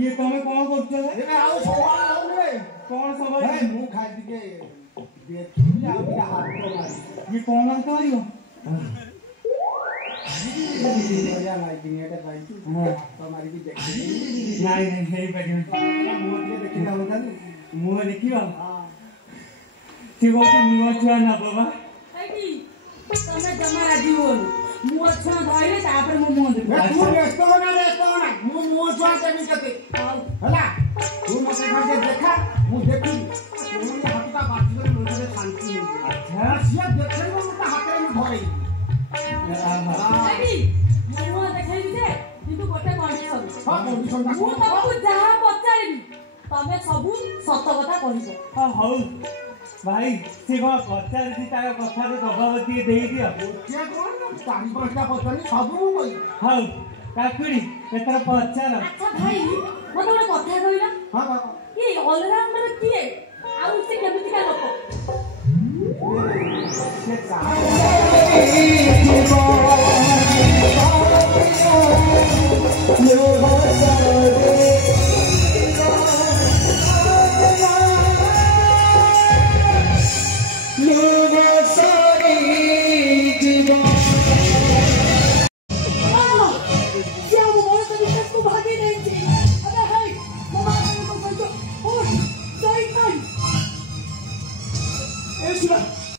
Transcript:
ये तुम्हें कौन करते हैं? ये आओ सवाल आओ रे। कौन सवाल? भाई मुंह खा दिए देखिए आप क्या हाथ तो मारी। ये कौन करता है यो? मजा नहीं दिए टे भाई। हां तो मारी भी देखिए। नहीं नहीं बैठे। मुंह के देखिए ना होता नहीं। मुंह देखियो। हां ठीक हो कि मुंह छुआ ना बाबा। एटी तमे जमा राजी हो मुंह छुआ धइले तापर मुंह देखो। तू रेस्तो ना मुंह छुआ के नहीं करते। हला तू मते खाके देखा मुंह देखी तू हाथ का बात करे मुझे शांति नहीं। अच्छा सिया देखे ना मते हाथ में धरे। एटी मुंह देखै दिसे किंतु गोटे कंडीशन। हां कंडीशन ना मु तमको जहा पचारिबी तमे सबु सत कथा कहिबो। हां हौ भाई से को पचार दी तार कथा रे दबावती देई दियो। क्या कोन पानी पड़ता पता नहीं सबू कोई। हौ काकुड़ी एतर पचार। अच्छा भाई मते गोटे कथा कहिला। हां हां ई ऑलराउंडर किए आउ से केमिति का लोक। से सा Esse